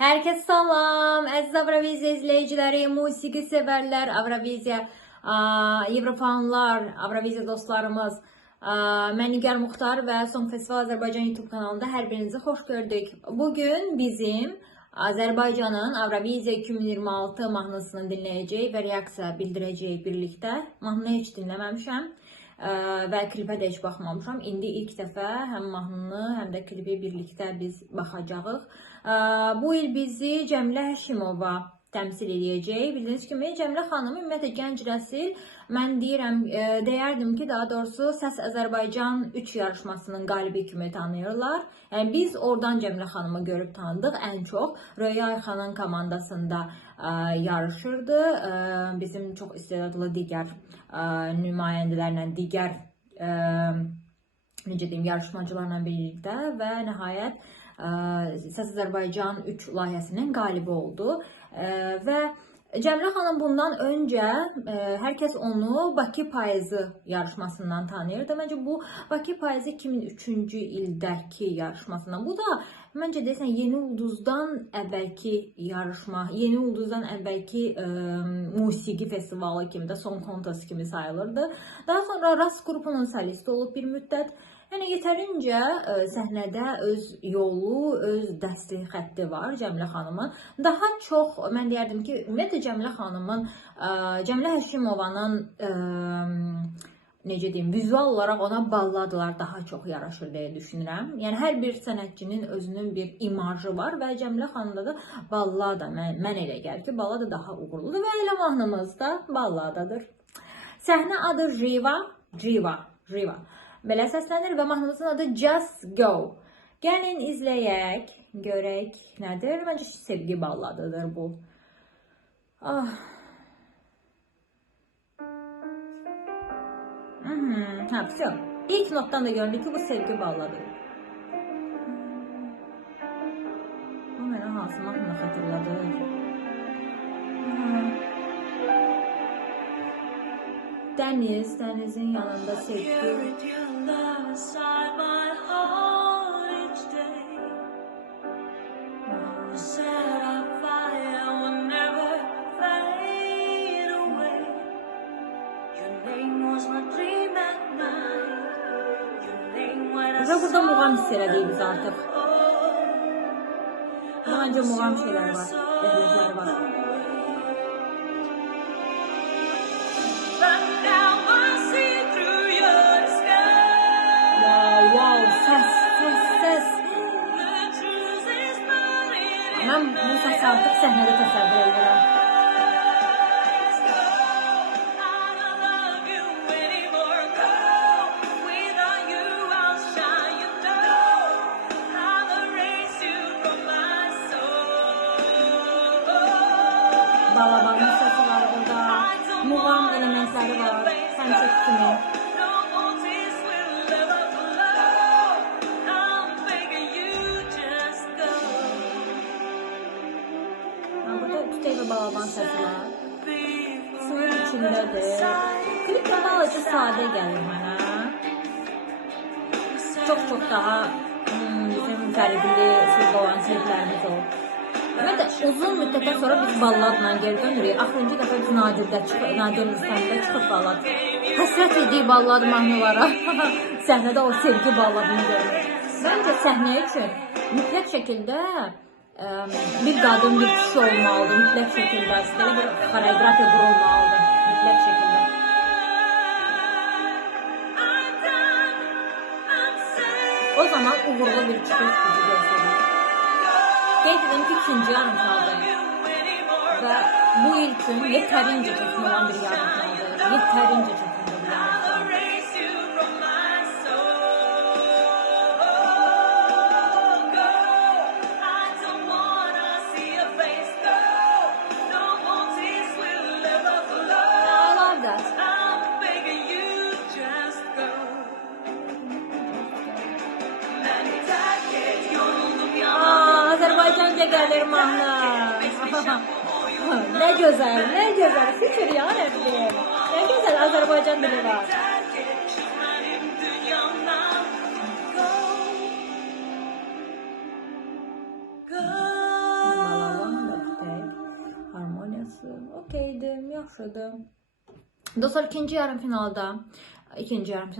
Herkese salam, əziz Avroviziya izləyiciləri, musiqi sevərlər, Avroviziya Avrofanlar, Avroviziya dostlarımız. Mən Nigar Muxtar və Song Festival Azərbaycan YouTube kanalında hər birinizi xoş gördük. Bugün bizim Azərbaycanın Avroviziya 2026 mahnısını dinləyəcəyik və reaksiya bildirəcəyik birlikdə. Mahnını heç dinləməmişəm və klipə də heç baxmamışam. İndi ilk dəfə həm mahnını, həm də klipi birlikdə biz baxacağıq. Bu il bizi Cəmilə Həşimova təmsil edəcək. Bildiyiniz kimi Cəmilə xanım ümumiyyətlə gənc nəsil, mən deyərdim ki, daha doğrusu Səs Azərbaycan 3 yarışmasının qalibi kimi tanıyırlar. Yəni biz oradan Cəmilə xanımı görüb tanıdıq ən çox. Röya Ayxanın komandasında yarışırdı. Bizim çox istedadlı digər nümayəndələrlə, digər necə deyim, yarışmacılarla birlikdə və nəhayət Səs Azərbaycan 3 layihəsinin qalibi oldu. Və Cəmilə xanım bundan öncə hər kəs onu Bakı Payızı yarışmasından tanıyırdı. Məncə bu Bakı Payızı 2003-cü ildəki yarışmasından. Bu da məncə deyəsən Yeni Ulduzdan əvvəlki yarışma, Yeni Ulduzdan əvvəlki musiqi festivalı kimi də Song Contest kimi sayılırdı. Daha sonra Rast qrupunun solisti olub bir müddət. Yəni yetərincə səhnədə öz yolu, öz dəstək xətti var Cəmilə xanımın. Daha çox mən deyərdim ki, ümumiyyətlə Cəmilə xanımın, Cəmilə Həşimovanın necə deyim, vizual olaraq ona balladılar daha çox yaraşır deyə düşünürəm. Yəni hər bir sənətçinin özünün bir imajı var və Cəmilə xanımda da ballada, mən elə gəlir ki, ballada daha uğurludur və elə mahnımız da balladadır. Səhnə adı Riva. Belə səslənir və mahnımızın adı Just Go. Gəlin izləyək, görək nədir? Məncə sevgi balladıdır bu. Все. İlk notdan da göründü ki, bu sevgi balladır. Bu mənə hansı mahnını xatırladır? Denizin yanında sevgi. Burada muğam hiss elədik biz artıq. Bence muğam şeyler var, dehlizler var. Ses. Mən bu səsi artıq səhnədə təsəvvür edirəm. Balabanın səsi var burada, muğam elementləri var, həmçək kimi. Balaban səsi var. Suyun içindədir. Klip balaca sadə gəlir mənə. Çox daha bizim fərqli sözdə olan kliplərimiz olur. Ümumiyyətlə uzun müddətdən sonra biz balladla geri dönürük. Axırıncı dəfə biz Nadir Rüstəmdə çıxıb ballad. Həsrət etdik ballad mahnılara. Səhnədə o sevgi balladını görürük. Məncə səhnə üçün mütləq şəkildə bir qadın, bir kişi olmalıdır, mütləq şəkildə, istələ bir xoreografiya qurulmalıdır, mütləq şəkildə. O zaman uğurlu bir çıxış gücü göstərir. Qeyd edim ki, ikinci yarımfinaldayım və bu il üçün yetərincə çətin olan bir yarımfinaldayım, yetərincə çətin bir yarımfinaldayım. Azərbaycanca gəlir mahnı. Nə gözəl, şükür ya Rəbbim. Nə gözəl Azərbaycan dili var. yaxşıdır. Dostlar, ikinci yarım finalda ikinci yarım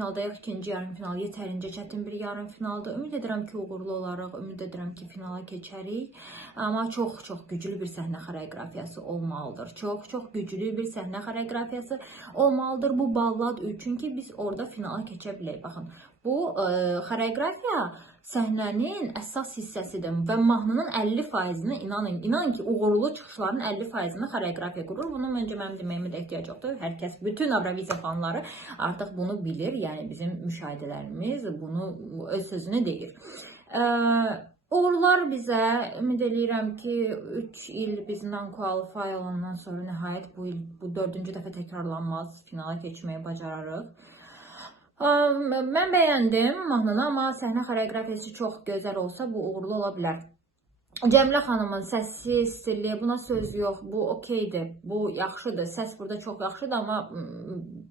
final yetərincə çətin bir yarım finalda. Ümid edirəm ki, uğurlu olaraq, ümid edirəm ki, finala keçərik. Amma çox güclü bir səhnə xoreografiyası olmalıdır. Çox güclü bir səhnə xoreografiyası olmalıdır bu ballad üçün ki, biz orada finala keçə bilək. Baxın, bu xoreografiya səhnənin əsas hissəsidir və mahnının 50%-ni inanın ki, uğurlu çıxışların 50%-ni xoreografiya qurur. Bunu məncə mənim deməyimə də ehtiyac yoxdur. Hər kəs, bütün Avroviziya fanları artıq bunu bilir. Yəni bizim müşahidələrimiz bunu öz sözünü deyir. Uğurlar bizə, ümid edirəm ki, 3 il bizdən qualify olandan sonra nəhayət bu 4-cü dəfə təkrarlanmaz, finala keçməyi bacararıq. Mən bəyəndim mahnını, amma səhnə xoreografiyası çox gözəl olsa bu uğurlu ola bilər. Cəmilə xanımın səsi, stili, buna söz yox, bu okeydir, bu yaxşıdır, səs burada çox yaxşıdır, amma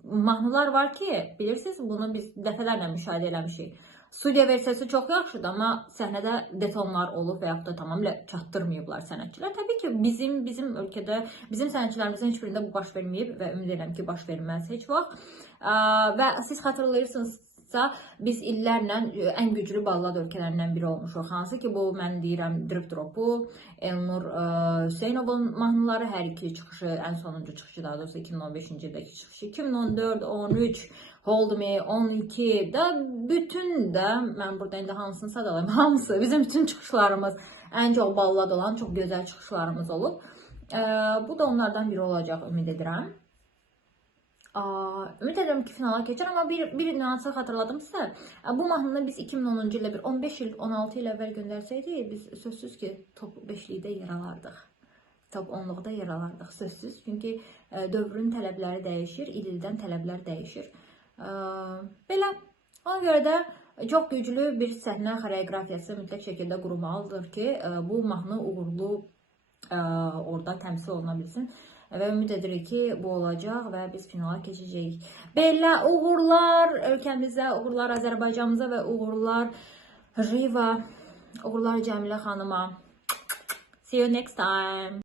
mahnılar var ki, bilirsiniz, bunu biz dəfələrlə müşahidə eləmişik. Studiya versiyası çox yaxşıdır, amma səhnədə detonlar olub və yaxud da tamamilə çatdırmayıblar sənətçilər. Təbii ki, bizim ölkədə, bizim sənətçilərimizin heç birində bu baş verməyib və ümid edirəm ki, baş verməz heç vaxt. Və siz xatırlayırsınızsa, biz illərlə ən güclü ballad ölkələrindən biri olmuşuq. Hansı ki, bu mən deyirəm Drip Drop'u, Elnur Hüseynovun mahnıları, hər iki çıxışı, ən sonuncu çıxışı daha doğrusu 2015-ci ildəki çıxışı, 2014, 13, Hold Me, 12 da bütün də, mən burada indi hamısını sadalayım, hamısı, bizim bütün çıxışlarımız, ən çox ballad olan, çox gözəl çıxışlarımız olub. Bu da onlardan biri olacaq, ümid edirəm. Ümid edirəm ki, finala keçər, amma bir nüansı xatırladım sizə. Bu mahnını biz 2010-cu ildə 15 il, 16 il əvvəl göndərsəydik, biz sözsüz ki, top 5-likdə yer alardıq. Top 10-luqda yer alardıq, sözsüz. Çünki dövrün tələbləri dəyişir, il-ildən tələblər dəyişir. Belə, ona görə də çox güclü bir səhnə xoreografiyası mütləq şəkildə qurulmalıdır ki, bu mahnı uğurlu orada təmsil oluna bilsin. Və ümid edirik ki, bu olacaq və biz finala keçəcəyik. Belə uğurlar ölkəmizə, uğurlar Azərbaycanımıza və uğurlar Riva, uğurlar Cəmilə xanıma. See you next time.